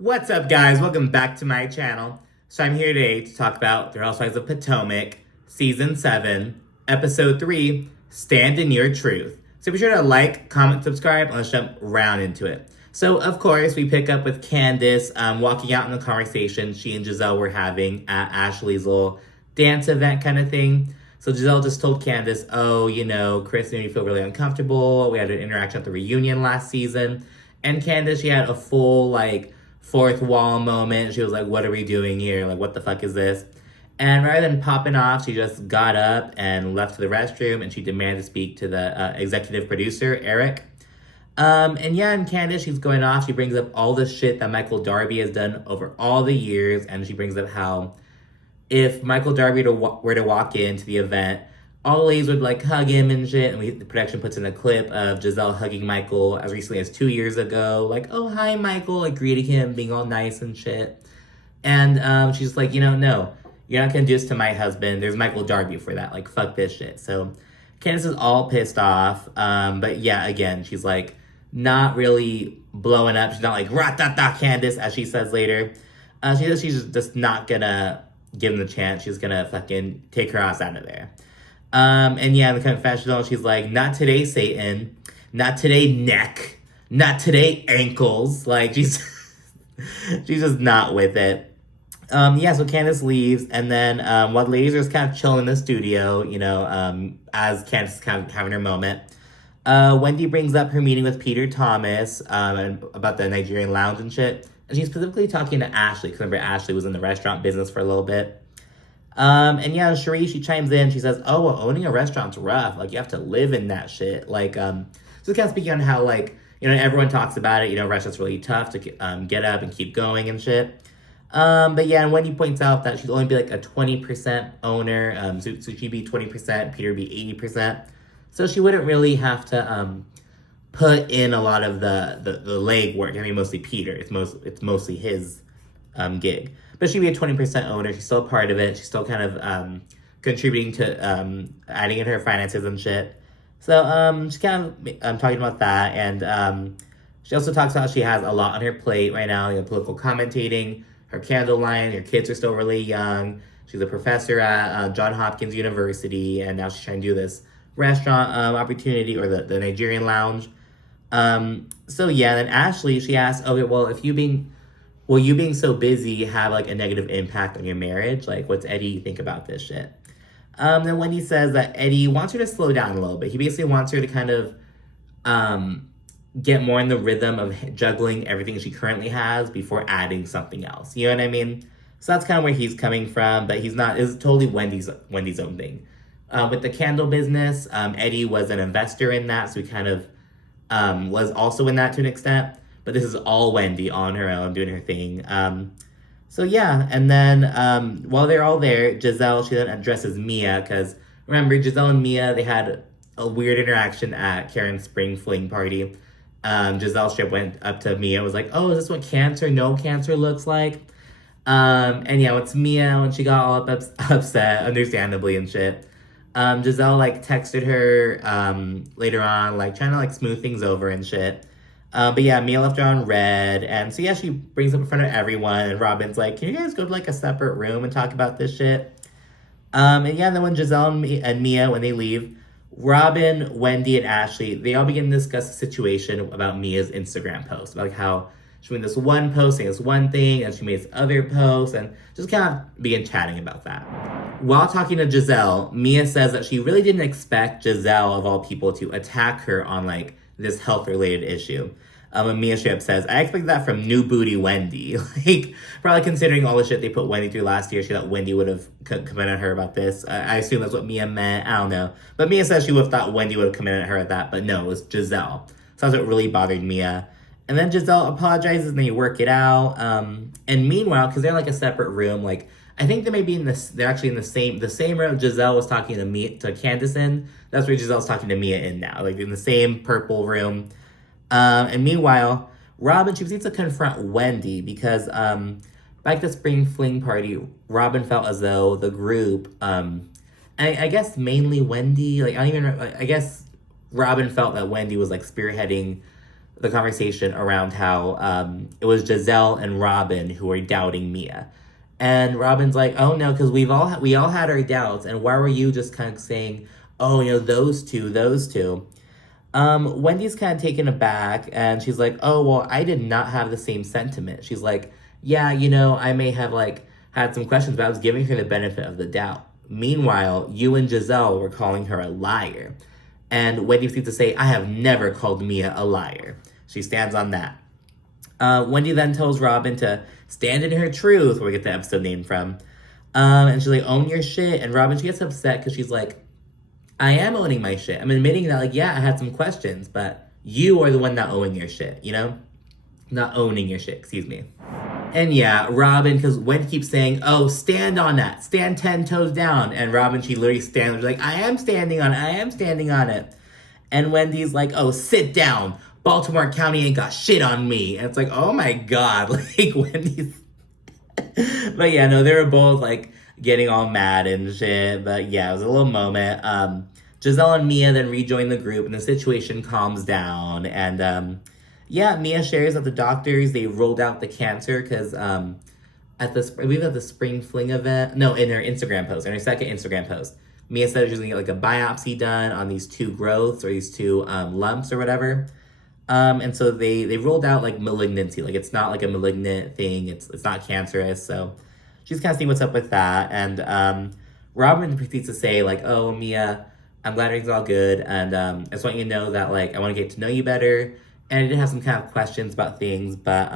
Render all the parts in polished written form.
What's up, guys? Welcome back to my channel. So I'm here today to talk about The Housewives of Potomac, Season 7, Episode 3, Stand in Your Truth. So be sure to like, comment, subscribe, and let's jump round into it. So, of course, we pick up with Candiace walking out in the conversation she and Gizelle were having at Ashley's little dance event kind of thing. So Gizelle just told Candiace, Chris made me feel really uncomfortable. We had an interaction at the reunion last season. And Candiace, she had a full, fourth wall moment. She was like, what are we doing here? Like, what the fuck is this? And rather than popping off, she just got up and left to the restroom, and she demanded to speak to the executive producer, Eric. And Candiace, she's going off. She brings up all the shit that Michael Darby has done over all the years, and she brings up how if Michael Darby were to walk into the event, all the ladies would hug him and shit. And the production puts in a clip of Gizelle hugging Michael as recently as 2 years ago. Like, oh, hi, Michael, greeting him, being all nice and shit. And she's like, no, you're not gonna do this to my husband. There's Michael Darby for that. Fuck this shit. So Candiace is all pissed off. But yeah, again, she's not really blowing up. She's not like, rat-ta-ta, Candiace, as she says later. She's just not gonna give him the chance. She's gonna fucking take her ass out of there. In the confessional, she's like, not today, Satan. Not today, neck. Not today, ankles. She's she's just not with it. So Candiace leaves, and then while the ladies are just kind of chilling in the studio, as Candiace is kind of having her moment, Wendy brings up her meeting with Peter Thomas and about the Nigerian lounge and shit. And she's specifically talking to Ashley, because remember, Ashley was in the restaurant business for a little bit. Cherie, she chimes in. She says, oh, well, owning a restaurant's rough. You have to live in that shit. So kind of speaking on how, everyone talks about it. Restaurants really tough to get up and keep going and shit. And Wendy points out that she'd only be, a 20% owner. So she'd be 20%, Peter would be 80%. So she wouldn't really have to put in a lot of the legwork. I mean, mostly Peter. It's mostly his gig. But she'd be a 20% owner. She's still a part of it. She's still kind of contributing to adding in her finances and shit. So she's kind of talking about that. And she also talks about how she has a lot on her plate right now. Political commentating, her candle line, her kids are still really young. She's a professor at Johns Hopkins University. And now she's trying to do this restaurant opportunity, or the Nigerian lounge. Then Ashley, she asks, okay, well, will you being so busy have a negative impact on your marriage? What's Eddie think about this shit? Then Wendy says that Eddie wants her to slow down a little bit. He basically wants her to kind of get more in the rhythm of juggling everything she currently has before adding something else. You know what I mean? So that's kind of where he's coming from, but it's totally Wendy's own thing. With the candle business, Eddie was an investor in that, so he kind of was also in that to an extent. But this is all Wendy on her own, doing her thing. And then while they're all there, Gizelle, she then addresses Mia, because remember, Gizelle and Mia, they had a weird interaction at Karen's Spring Fling party. Gizelle straight went up to Mia and was like, oh, is this what no cancer looks like? It's Mia when she got all upset, understandably and shit. Gizelle, texted her later on, trying to, smooth things over and shit. Mia left her on red, and so she brings up in front of everyone, and Robyn's like, can you guys go to, a separate room and talk about this shit? Then when Gizelle and Mia, when they leave, Robyn, Wendy, and Ashley, they all begin to discuss the situation about Mia's Instagram post, about how she made this one post saying this one thing, and she made this other post, and just kind of begin chatting about that. While talking to Gizelle, Mia says that she really didn't expect Gizelle, of all people, to attack her on, this health-related issue. And Mia straight up says, I expected that from new booty Wendy. Probably considering all the shit they put Wendy through last year, she thought Wendy would have come in at her about this. I assume that's what Mia meant. I don't know. But Mia says she would have thought Wendy would have come in at her at that, but no, it was Gizelle. So that's what really bothered Mia. And then Gizelle apologizes and they work it out. And meanwhile, because they're a separate room, I think they may be they're actually in the same room Gizelle was talking to Candiace in. That's where Giselle's talking to Mia in now, in the same purple room. And meanwhile, Robyn, she proceeds to confront Wendy because back at the Spring Fling party, Robyn felt as though the group, I guess mainly Wendy, I guess Robyn felt that Wendy was spearheading the conversation around how it was Gizelle and Robyn who were doubting Mia. And Robyn's like, oh no, because we all had our doubts, and why were you just kind of saying, oh, those two. Wendy's kind of taken aback, and she's like, oh, well, I did not have the same sentiment. She's like, yeah, I may have, had some questions, but I was giving her the benefit of the doubt. Meanwhile, you and Gizelle were calling her a liar. And Wendy seems to say, I have never called Mia a liar. She stands on that. Wendy then tells Robyn to stand in her truth, where we get the episode name from. And she's like, own your shit. And Robyn, she gets upset because she's like, I am owning my shit. I'm admitting that, yeah, I had some questions, but you are the one not owning your shit, Not owning your shit, excuse me. And yeah, Robyn, because Wendy keeps saying, oh, stand on that. Stand 10 toes down. And Robyn, she literally stands, like, I am standing on it. And Wendy's like, oh, sit down. Baltimore County ain't got shit on me. And it's like, oh my God, Wendy's. But yeah, no, they were both, getting all mad and shit. But yeah, it was a little moment. Gizelle and Mia then rejoin the group, and the situation calms down. And yeah, Mia shares that the doctors, they ruled out the cancer because I believe at the Spring Fling event, no, in her Instagram post, in her second Instagram post, Mia said she's gonna get a biopsy done on these two growths or these two lumps or whatever. And so they ruled out malignancy, it's not a malignant thing, it's not cancerous. So she's kind of seeing what's up with that. And Robyn proceeds to say oh, Mia, I'm glad everything's all good, and I just want you to know that I want to get to know you better. And I did have some kind of questions about things, but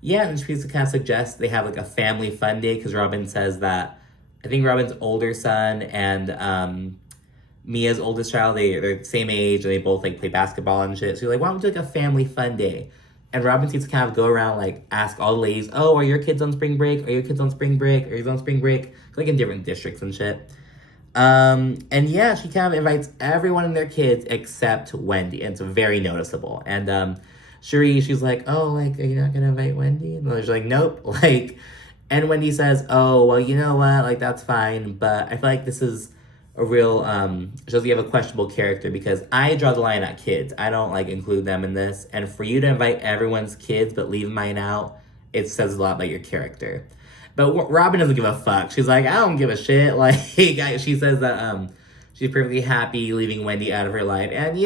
yeah, and she proceeds to kind of suggest they have a family fun day, because Robyn says that I think Robyn's older son and Mia's oldest child, they're the same age, and they both play basketball and shit. So you're like, why don't we do a family fun day? And Robyn seems to kind of go around ask all the ladies, oh, are your kids on spring break? Are your kids on spring break? Are you on spring break? In different districts and shit. And yeah, she kind of invites everyone and their kids except Wendy, and it's very noticeable. And Cherie, she's like, oh, are you not gonna invite Wendy? And she's like, nope. And Wendy says, oh, well, you know what? That's fine, but I feel like this is a real, shows you have a questionable character, because I draw the line at kids. I don't, include them in this. And for you to invite everyone's kids but leave mine out, it says a lot about your character. But Robyn doesn't give a fuck. She's like, I don't give a shit. She says that she's perfectly happy leaving Wendy out of her life. And,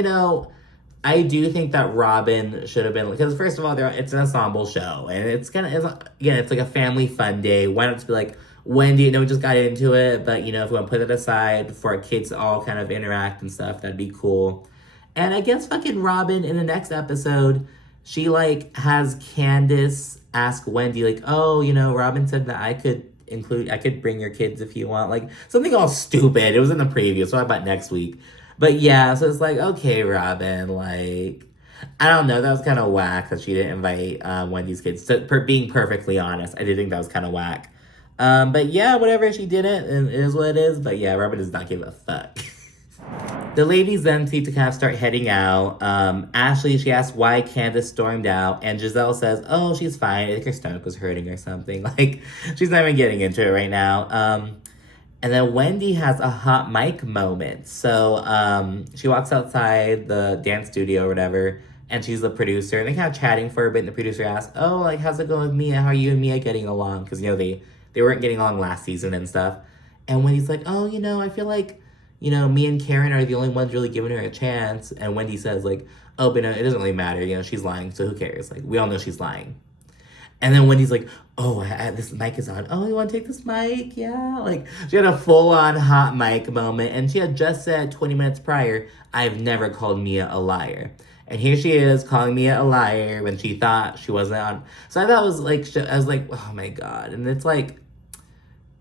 I do think that Robyn should have been, because first of all, it's an ensemble show, and it's a family fun day. Why not just be Wendy, we just got into it, but, if we want to put it aside for our kids to all kind of interact and stuff, that'd be cool. And I guess fucking Robyn, in the next episode, she, has Candiace ask Wendy, oh, Robyn said that I could bring your kids if you want, something all stupid. It was in the preview, so I about next week. But yeah, so it's okay, Robyn, I don't know, that was kind of whack that she didn't invite Wendy's kids. Being perfectly honest, I did think that was kind of whack. But yeah, whatever, she didn't, and it is what it is. But yeah, Robyn does not give a fuck. The ladies then seem to kind of start heading out. Ashley, she asks why Candiace stormed out, and Gizelle says, oh, she's fine. I think her stomach was hurting or something. She's not even getting into it right now. And then Wendy has a hot mic moment. So she walks outside the dance studio or whatever, and she's the producer, and they're kind of chatting for a bit, and the producer asks, oh, how's it going with Mia? How are you and Mia getting along? Because, they weren't getting along last season and stuff. And Wendy's like, oh, I feel like, me and Karen are the only ones really giving her a chance. And Wendy says, oh, but no, it doesn't really matter. She's lying, so who cares? We all know she's lying. And then Wendy's like, oh, this mic is on. Oh, you want to take this mic? Yeah. She had a full-on hot mic moment. And she had just said 20 minutes prior, I've never called Mia a liar. And here she is calling Mia a liar when she thought she wasn't on. So I thought it was I was like, oh my God. And it's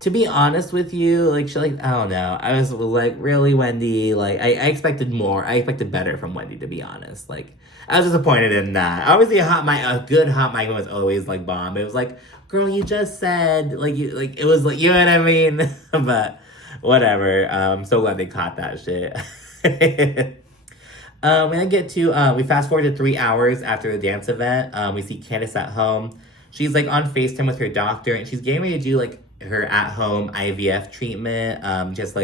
to be honest with you, I don't know. I was really, Wendy? I expected more. I expected better from Wendy, to be honest. I was disappointed in that. Obviously, a good hot mic was always bomb. It was girl, you just said it was you know what I mean. But whatever. I'm so glad they caught that shit. When I get to we fast forward to 3 hours after the dance event. We see Candiace at home. She's on FaceTime with her doctor, and she's getting ready to do her at-home IVF treatment. Just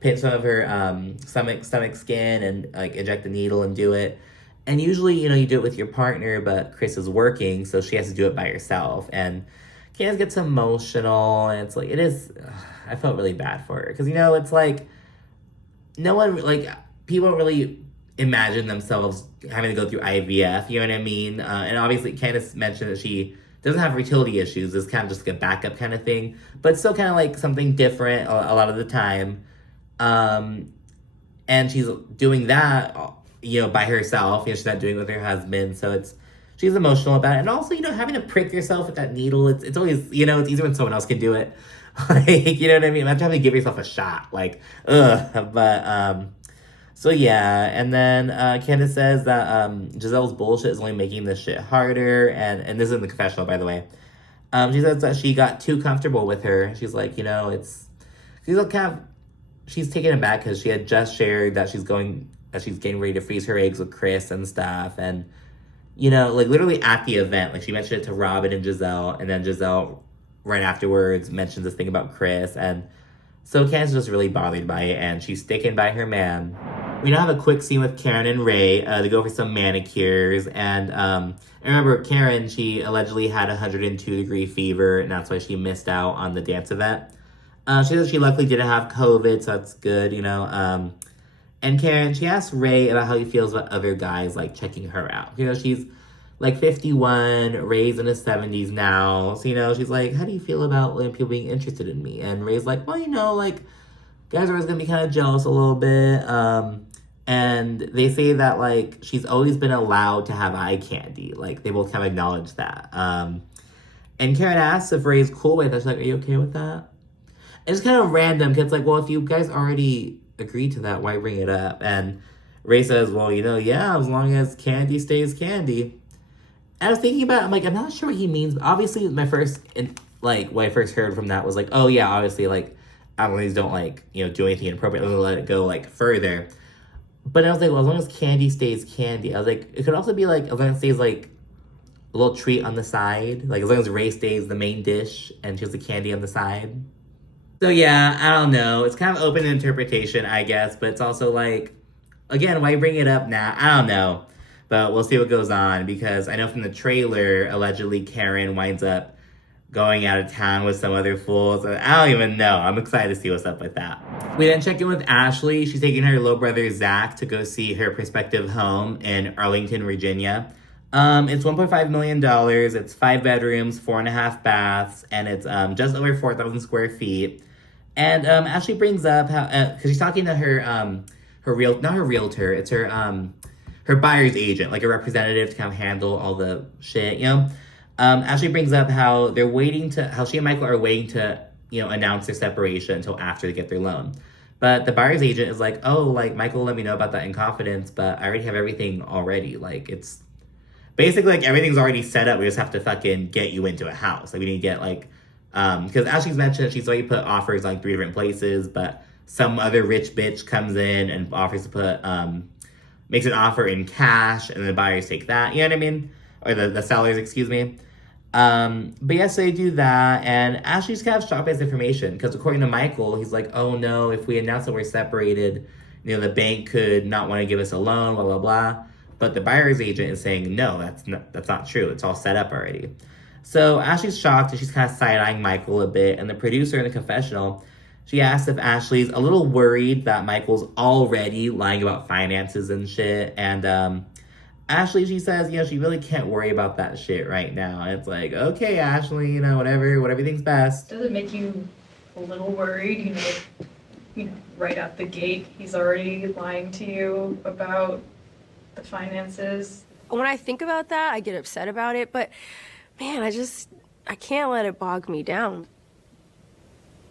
pinch some of her stomach skin and inject the needle and do it. And usually, you do it with your partner, but Chris is working, so she has to do it by herself. And Candiace gets emotional, and it's like, it is, I felt really bad for her. Because, it's like, no one, like, people don't really imagine themselves having to go through IVF, you know what I mean? And obviously, Candiace mentioned that she doesn't have fertility issues. It's kind of just like a backup kind of thing. But still kind of like something different a lot of the time. And she's doing that, by herself. She's not doing it with her husband. So she's emotional about it. And also, having to prick yourself with that needle, it's always, it's easier when someone else can do it. Like, you know what I mean? Imagine having to give yourself a shot. Like, ugh. But, so yeah. And then Candiace says that Gizelle's bullshit is only making this shit harder. And this is in the confessional, by the way. She says that she got too comfortable with her. She's like, she's taken aback because she had just shared that she's getting ready to freeze her eggs with Chris and stuff. And, like literally at the event, like she mentioned it to Robyn and Gizelle, and then Gizelle right afterwards mentions this thing about Chris. And so Candiace is just really bothered by it, and she's sticking by her man. We now have a quick scene with Karen and Ray. They go for some manicures. And I remember Karen, she allegedly had 102-degree fever, and that's why she missed out on the dance event. She said she luckily didn't have COVID, so that's good, And Karen, she asked Ray about how he feels about other guys, like, checking her out. She's, like, 51, Ray's in his 70s now. So, she's like, how do you feel about people being interested in me? And Ray's like, well, like, guys are always going to be kind of jealous a little bit. And they say that, like, she's always been allowed to have eye candy. Like, they both kind of acknowledge that. And Karen asks if Ray's cool with it. She's like, are you okay with that? It's kind of random, because it's like, well, if you guys already agreed to that, why bring it up? And Ray says, well, yeah, as long as candy stays candy. And I was thinking about it, I'm like, I'm not sure what he means. But obviously, what I first heard from that was like, oh, yeah, obviously, like, Adelaide don't, like, do anything inappropriate. They'll let it go, like, further. But I was like, well, as long as candy stays candy. I was like, it could also be, like, as long as it stays, like, a little treat on the side. Like, as long as Ray stays the main dish and she has the candy on the side. So, yeah, I don't know. It's kind of open to interpretation, I guess. But it's also like, again, why bring it up now? I don't know. But we'll see what goes on. Because I know from the trailer, allegedly Karen winds up going out of town with some other fools. I don't even know. I'm excited to see what's up with that. We then check in with Ashley. She's taking her little brother, Zach, to go see her prospective home in Arlington, Virginia. It's $1.5 million. It's 5 bedrooms, 4.5 baths, and it's just over 4,000 square feet. And Ashley brings up how, because she's talking to her not her realtor, it's her buyer's agent, like a representative to kind of handle all the shit, Ashley brings up how how she and Michael are waiting to, announce their separation until after they get their loan. But the buyer's agent is like, oh, like, Michael let me know about that in confidence, but I already have everything already. Like, it's basically like everything's already set up. We just have to fucking get you into a house. Like, we need to get like, because Ashley's mentioned that she's already put offers on 3 different places, but some other rich bitch comes in and offers to put, makes an offer in cash, and the buyers take that, you know what I mean? Or the sellers, excuse me. But yes, they do that, and Ashley's kind of shocked by this information, because according to Michael, he's like, oh no, if we announce that we're separated, the bank could not want to give us a loan, blah, blah, blah. But the buyer's agent is saying, no, that's not true. It's all set up already. So Ashley's shocked, and she's kind of side-eyeing Michael a bit. And the producer in the confessional, she asks if Ashley's a little worried that Michael's already lying about finances and shit. And Ashley, she says, she really can't worry about that shit right now. And it's like, okay, Ashley, whatever everything's best. Does it make you a little worried, right out the gate, he's already lying to you about the finances? When I think about that, I get upset about it, but man, I can't let it bog me down.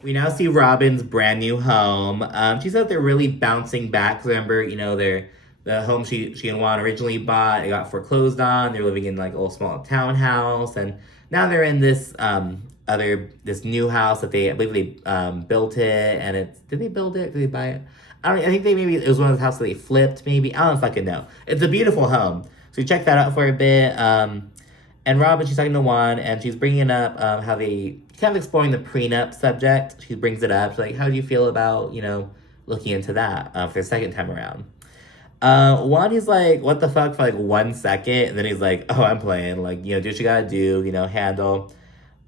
We now see Robyn's brand new home. She says they're really bouncing back. Remember, the home she and Juan originally bought, it got foreclosed on. They're living in like a little small townhouse, and now they're in this this new house that I believe they built it, and did they build it? Did they buy it? I think it was one of the houses that they flipped, maybe. I don't fucking know. It's a beautiful home. So we check that out for a bit. And Robyn, she's talking to Juan, and she's bringing up how they kind of exploring the prenup subject. She brings it up. She's like, how do you feel about, looking into that for the second time around? One, he's like, what the fuck for like 1 second, and then he's like, oh, I'm playing, like, do what you gotta do, handle.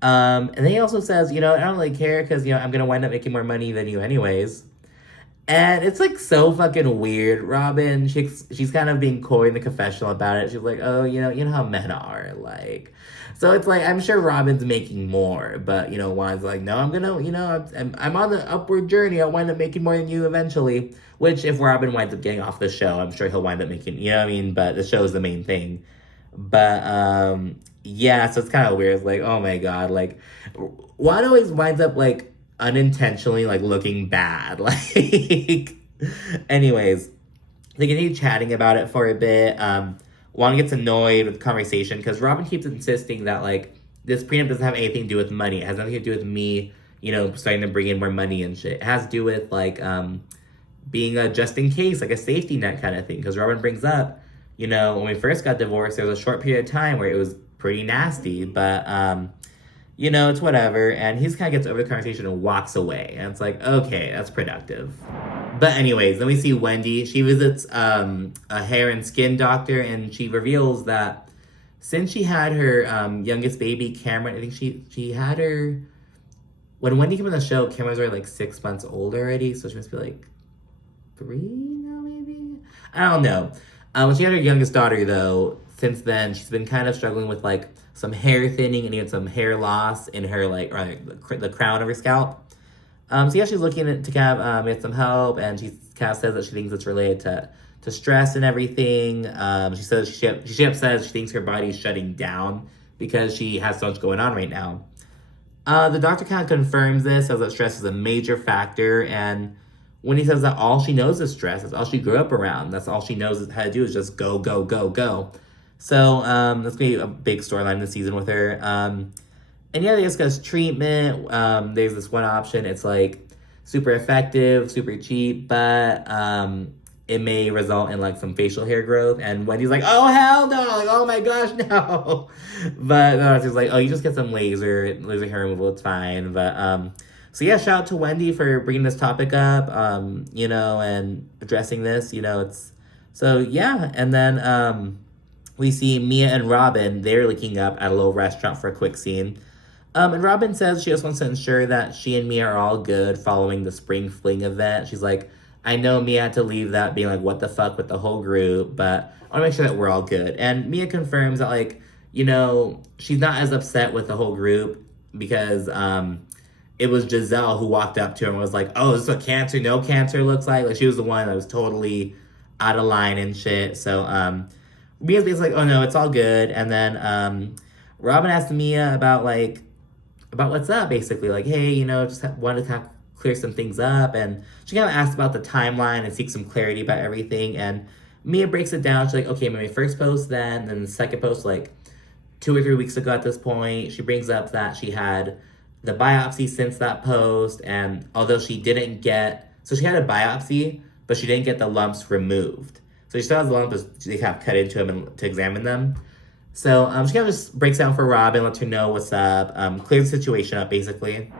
And then he also says, I don't really care because, I'm gonna wind up making more money than you anyways. And it's like so fucking weird. Robyn, she's kind of being coy in the confessional about it. She's like, oh, you know how men are, like. So it's like, I'm sure Robyn's making more, but Juan's like, no, I'm gonna, I'm on the upward journey. I'll wind up making more than you eventually. Which, if Robyn winds up getting off the show, I'm sure he'll wind up making, you know what I mean? But the show's the main thing. But yeah, so it's kind of weird. It's like, oh my god, like Juan always winds up like unintentionally like looking bad. Like, anyways, they continue chatting about it for a bit. Juan gets annoyed with the conversation because Robyn keeps insisting that like this prenup doesn't have anything to do with money. It has nothing to do with me, starting to bring in more money and shit. It has to do with like being a just in case, like a safety net kind of thing. Because Robyn brings up, when we first got divorced, there was a short period of time where it was pretty nasty, but it's whatever. And he just kind of gets over the conversation and walks away. And it's like, okay, that's productive. But anyways, then we see Wendy. She visits a hair and skin doctor, and she reveals that since she had her youngest baby, Cameron, I think she had her... When Wendy came on the show, Cameron was already like 6 months old already, so she must be like 3 now, maybe? I don't know. When she had her youngest daughter, though, since then, she's been kind of struggling with like some hair thinning and even some hair loss in her, like, the crown of her scalp. So yeah, she's looking to kind of get some help, and she kind of says that she thinks it's related to stress and everything. She says she says she thinks her body's shutting down because she has so much going on right now. The doctor kind of confirms this, says that stress is a major factor, and when he says that all she knows is stress, that's all she grew up around, that's all she knows how to do is just go, go, go, go. So that's going to be a big storyline this season with her. And yeah, they discuss treatment. There's this one option. It's like super effective, super cheap, but it may result in like some facial hair growth. And Wendy's like, oh, hell no. Like, oh my gosh, no. But no, she's like, oh, you just get some laser hair removal. It's fine. But so yeah, shout out to Wendy for bringing this topic up, and addressing this, it's so yeah. And then we see Mia and Robyn, they're linking up at a little restaurant for a quick scene. And Robyn says she just wants to ensure that she and Mia are all good following the Spring Fling event. She's like, I know Mia had to leave that being like, what the fuck with the whole group, but I want to make sure that we're all good. And Mia confirms that, like, she's not as upset with the whole group because it was Gizelle who walked up to her and was like, oh, is this what cancer, no cancer looks like? Like, she was the one that was totally out of line and shit. So Mia's basically like, oh no, it's all good. And then Robyn asked Mia about what's up, basically. Like, hey, just wanted to kind of clear some things up. And she kind of asked about the timeline and seek some clarity about everything. And Mia breaks it down. She's like, okay, my first post then the second post, like 2 or 3 weeks ago at this point. She brings up that she had the biopsy since that post. And although she didn't get, so she had a biopsy, but she didn't get the lumps removed. So she still has the lumps, they kind of cut into them and to examine them. So she kind of just breaks down for Robyn, lets her know what's up, clears the situation up, basically.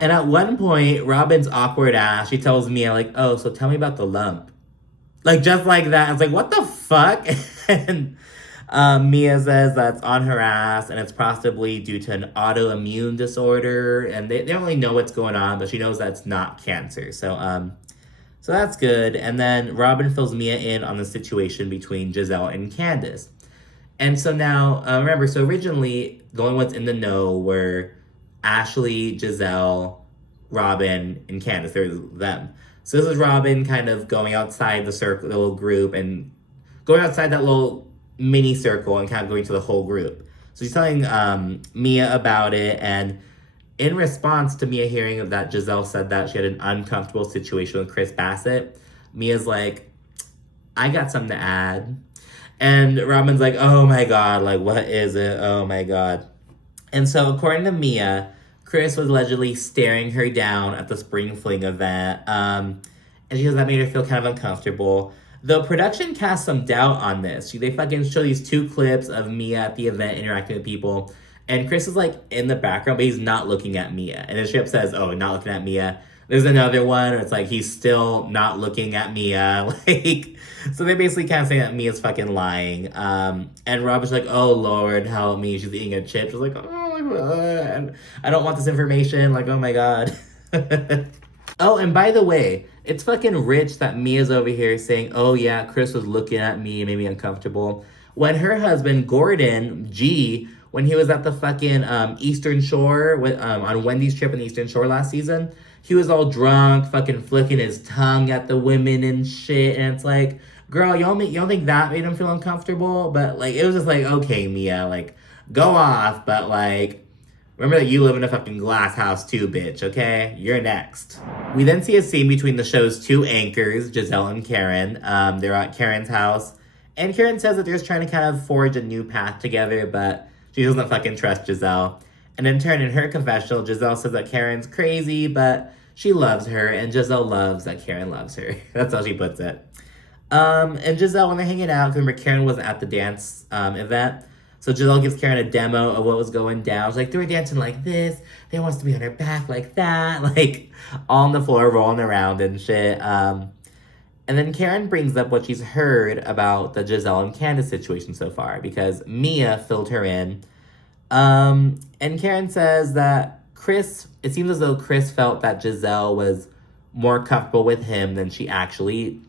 And at one point, Robyn's awkward ass, she tells Mia, like, oh, so tell me about the lump. Like, just like that. I was like, what the fuck? And Mia says that's on her ass, and it's possibly due to an autoimmune disorder. And they don't really know what's going on, but she knows that's not cancer. So that's good. And then Robyn fills Mia in on the situation between Gizelle and Candice. And so now, remember, so originally, the only ones in the know were Ashley, Gizelle, Robyn, and Candice. There's them. So this is Robyn kind of going outside the circle, the little group, and going outside that little mini circle and kind of going to the whole group. So she's telling Mia about it, and in response to Mia hearing that Gizelle said that she had an uncomfortable situation with Chris Bassett, Mia's like, I got something to add. And Robyn's like, oh my god, like, what is it? Oh my god. And so, according to Mia, Chris was allegedly staring her down at the Spring Fling event. And she says that made her feel kind of uncomfortable. Though production cast some doubt on this. They fucking show these 2 clips of Mia at the event interacting with people. And Chris is, like, in the background, but he's not looking at Mia. And then she says, oh, not looking at Mia. There's another one where it's like he's still not looking at Mia. Like, so they basically can't say that Mia's fucking lying. And Robyn's like, oh Lord, help me. She's eating a chip. She's like, oh my God. I don't want this information. Like, oh my God. Oh, and by the way, it's fucking rich that Mia's over here saying, oh yeah, Chris was looking at me and made me uncomfortable. When her husband, Gordon G, when he was at the fucking Eastern Shore with on Wendy's trip in the Eastern Shore last season, he was all drunk, fucking flicking his tongue at the women and shit. And it's like, girl, you don't think that made him feel uncomfortable? But like, it was just like, okay, Mia, like, go off. But like, remember that you live in a fucking glass house too, bitch, okay? You're next. We then see a scene between the show's two anchors, Gizelle and Karen. They're at Karen's house. And Karen says that they're just trying to kind of forge a new path together, but she doesn't fucking trust Gizelle. And in turn, in her confessional, Gizelle says that Karen's crazy, but she loves her, and Gizelle loves that Karen loves her. That's how she puts it. And Gizelle, when they're hanging out, remember Karen wasn't at the dance event, so Gizelle gives Karen a demo of what was going down. She's like, they were dancing like this. They want us to be on her back like that. Like, all on the floor, rolling around and shit. And then Karen brings up what she's heard about the Gizelle and Candice situation so far, because Mia filled her in. And Karen says that it seems as though Chris felt that Gizelle was more comfortable with him than she actually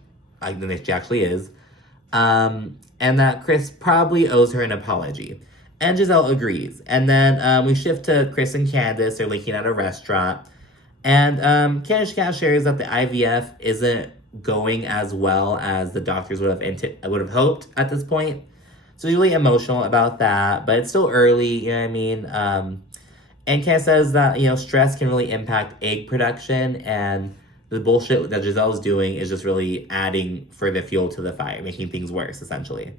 is. And that Chris probably owes her an apology. And Gizelle agrees. And then we shift to Chris and Candice. They're linking at a restaurant. And Candice kind of shares that the IVF isn't going as well as the doctors would have hoped at this point. So she's really emotional about that. But it's still early, you know what I mean? And Candice says that, stress can really impact egg production. And the bullshit that Giselle's doing is just really adding further fuel to the fire, making things worse, essentially.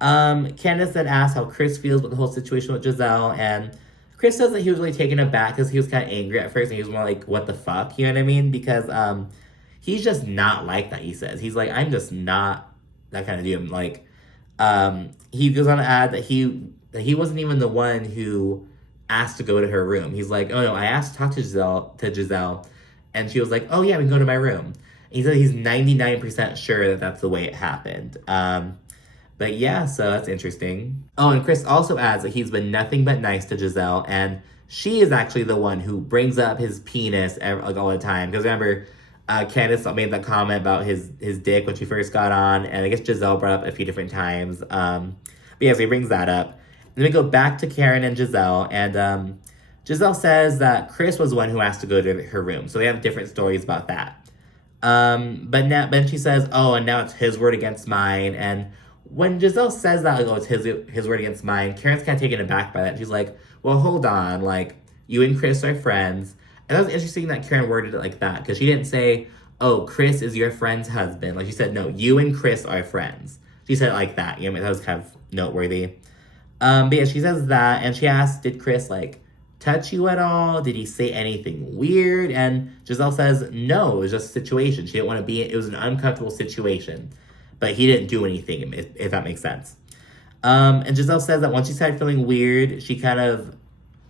Candice then asks how Chris feels about the whole situation with Gizelle, and Chris says that he was really taken aback because he was kind of angry at first, and he was more like, what the fuck, you know what I mean? Because he's just not like that, he says. He's like, I'm just not that kind of dude. Like, he goes on to add that he wasn't even the one who asked to go to her room. He's like, oh no, I asked to talk to Gizelle, and she was like, oh yeah, we can go to my room. And he said he's 99% sure that that's the way it happened. But yeah, so that's interesting. Oh, and Chris also adds that he's been nothing but nice to Gizelle, and she is actually the one who brings up his penis all the time. Because remember, Candice made that comment about his dick when she first got on, and I guess Gizelle brought up a few different times. But yeah, so he brings that up. And then we go back to Karen and Gizelle, and Gizelle says that Chris was the one who asked to go to her room. So they have different stories about that. But then she says, oh, and now it's his word against mine. And when Gizelle says that, like, oh, it's his word against mine, Karen's kind of taken aback by that. She's like, well, hold on. Like, you and Chris are friends. And that was interesting that Karen worded it like that, because she didn't say, oh, Chris is your friend's husband. Like, she said, no, you and Chris are friends. She said it like that. You know, that was kind of noteworthy. But yeah, she says that, and she asks, did Chris, like, touch you at all? Did he say anything weird? And Gizelle says, no, it was just a situation. She didn't want to be, it was an uncomfortable situation. But he didn't do anything, if that makes sense. And Gizelle says that once she started feeling weird, she kind of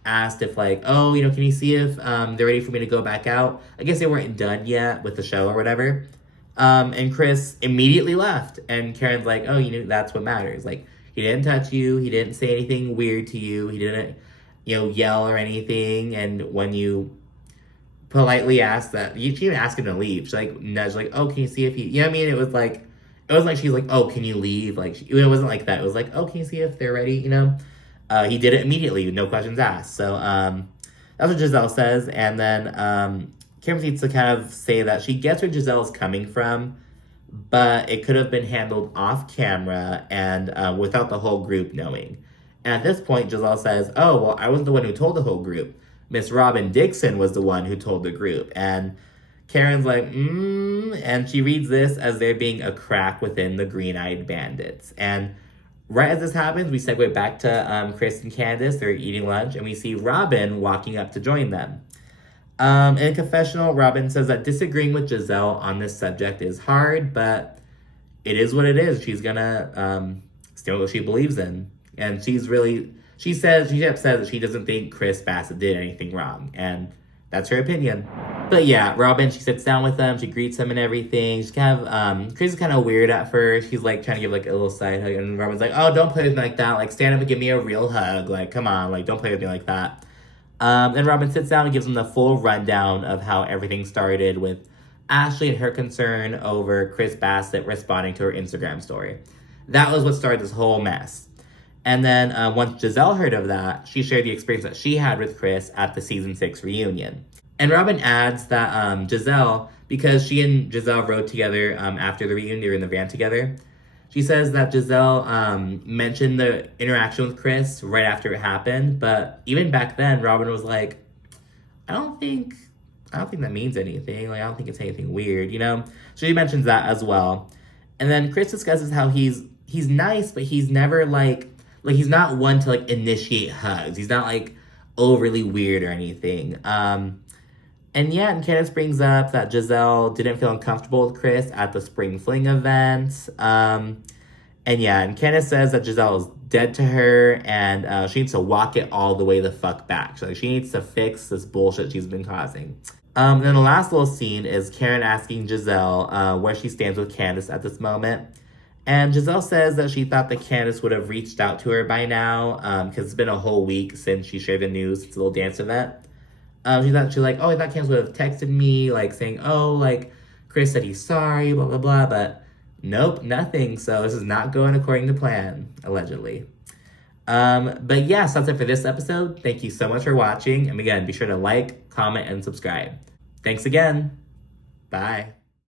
asked if, like, oh, can you see if they're ready for me to go back out? I guess they weren't done yet with the show or whatever. And Chris immediately left. And Karen's like, oh, that's what matters. Like, he didn't touch you. He didn't say anything weird to you. He didn't, yell or anything. And when you politely asked that, she didn't ask him to leave. She, like, nudged, like, oh, can you see if he, you know what I mean? It was like, it wasn't like she's like, oh, can you leave? Like, it wasn't like that. It was like, oh, can you see if they're ready, He did it immediately, no questions asked. So that's what Gizelle says. And then Karen needs to kind of say that she gets where Giselle's coming from, but it could have been handled off camera and without the whole group knowing. And at this point, Gizelle says, oh, well, I wasn't the one who told the whole group. Miss Robyn Dixon was the one who told the group. And Karen's like, and she reads this as there being a crack within the Green-Eyed Bandits. And right as this happens, we segue back to Chris and Candice. They're eating lunch, and we see Robyn walking up to join them. In a confessional, Robyn says that disagreeing with Gizelle on this subject is hard, but it is what it is. She's gonna stand what she believes in. And she says that she doesn't think Chris Bassett did anything wrong. And That's her opinion. But yeah, Robyn, she sits down with them, she greets them and everything. She's kind of, Chris is kind of weird at first. He's like trying to give like a little side hug, and Robyn's like, oh, don't play with me like that. Like, stand up and give me a real hug. Like, come on, like, don't play with me like that. Then Robyn sits down and gives them the full rundown of how everything started with Ashley and her concern over Chris Bassett responding to her Instagram story. That was what started this whole mess. And then once Gizelle heard of that, she shared the experience that she had with Chris at the season 6 reunion. And Robyn adds that Gizelle, because she and Gizelle rode together after the reunion, they were in the van together. She says that Gizelle mentioned the interaction with Chris right after it happened, but even back then, Robyn was like, I don't think that means anything. Like, I don't think it's anything weird, you know? So she mentions that as well. And then Chris discusses how he's nice, but he's never like he's not one to like initiate hugs. He's not like overly weird or anything. And yeah, and Candice brings up that Gizelle didn't feel uncomfortable with Chris at the Spring Fling event. And yeah, and Candice says that Gizelle is dead to her, and she needs to walk it all the way the fuck back. So, like, she needs to fix this bullshit she's been causing. Then the last little scene is Karen asking Gizelle where she stands with Candice at this moment. And Gizelle says that she thought that Candice would have reached out to her by now, because it's been a whole week since she shared the news. It's a little dance event. She's like, oh, I thought Candice would have texted me, like, saying, oh, like, Chris said he's sorry, blah, blah, blah, but nope, nothing. So this is not going according to plan, allegedly. But yeah, so that's it for this episode. Thank you so much for watching. And again, be sure to like, comment, and subscribe. Thanks again. Bye.